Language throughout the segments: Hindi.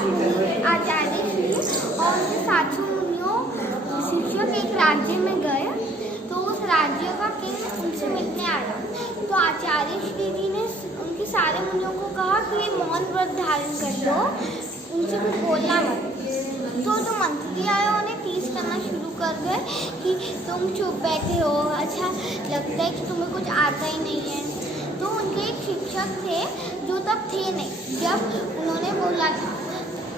आचार्य श्री और उनके साथियों मुनियों शिक्षक एक राज्य में गए, तो उस राज्य का किंग उनसे मिलने आया। तो आचार्य श्री जी ने उनके सारे मुनियों को कहा कि मौन व्रत धारण कर लो, उनसे कुछ बोलना मत। तो जो मंत्री आए उन्हें टीज करना शुरू कर गए कि तुम चुप बैठे हो, अच्छा लगता है कि तुम्हें कुछ आता ही नहीं है। तो उनके एक शिक्षक थे जो तब थे नहीं जब उन्होंने बोला था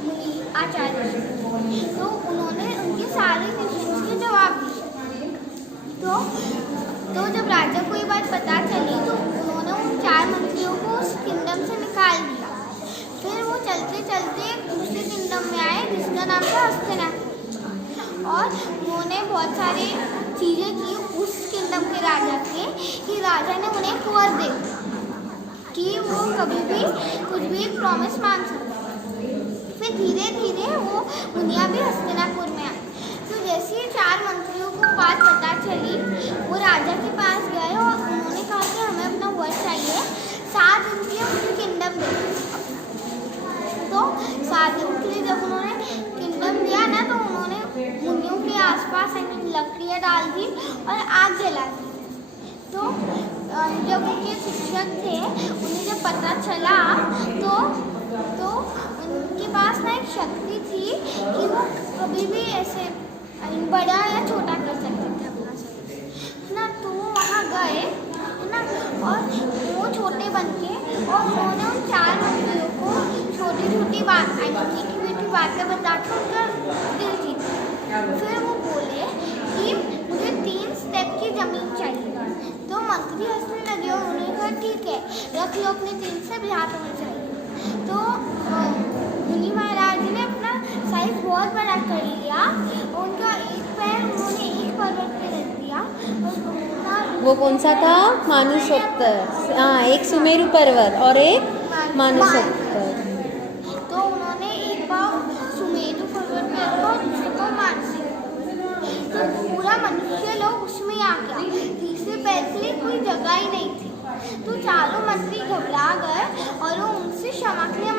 मुनि आचार्य, तो उन्होंने उनके सारे क्वेश्चन के जवाब दिए। तो जब राजा को ये बात पता चली तो उन्होंने उन 4 मंत्रियों को उस किंगडम से निकाल दिया। फिर वो चलते चलते एक दूसरे किंगडम में आए जिसका नाम था हस्तिनापुर, और उन्होंने बहुत सारी चीज़ें की उस किंगडम के राजा के कि राजा ने उन्हें एक वर दे कि वो कभी भी कुछ भी प्रॉमिस मांग सकते। फिर धीरे धीरे वो मुनिया भी हस्तिनापुर में आए। तो जैसे ही 4 मंत्रियों को बात पता चली, वो राजा के पास गए और उन्होंने कहा कि हमें अपना वर चाहिए, 7 दिन के लिए मुझे किंगडम दे। तो 7 दिन के लिए जब उन्होंने किंगडम दिया ना, तो उन्होंने मुनियों के आसपास लकड़ियाँ डाल दी और आग जला दी। तो जब उनके शिक्षक थे उन्हें जब पता चला तो उनके पास ना एक शक्ति थी कि वो कभी भी ऐसे बड़ा या छोटा कर सकते थे अपना शरीर ना। तो वो वहाँ गए ना, और वो छोटे बन के और उन्होंने उन 4 मंत्रियों को छोटी छोटी बात मीठी मीठी बातें बताकर उनका दिल जीता। फिर वो बोले कि मुझे 3 स्टेप की ज़मीन चाहिए। तो मंत्री हंसने लगे और उन्होंने कहा ठीक है, रख लो अपने 3 स्टेप, यहाँ तो मुझे चाहिए। तो मुनि महाराज ने अपना साइज बहुत बड़ा कर लिया, उनका एक पैर उन्होंने एक पर्वत पे रख दिया। वो कौन सा था? मानुषोत्तर। हाँ, एक सुमेरु पर्वत और एक मानुषोत्तर। तो उन्होंने एक पाँव सुमेरु पर्वत पे रखा और दूसरे को मानसिक। तो पूरा मनुष्य लोग उसमें आ गया, तीसरे पैर के लिए कोई जगह ही नहीं थी। तो चारों मंत्री घबरा गए और वो उनसे क्षमा के लिए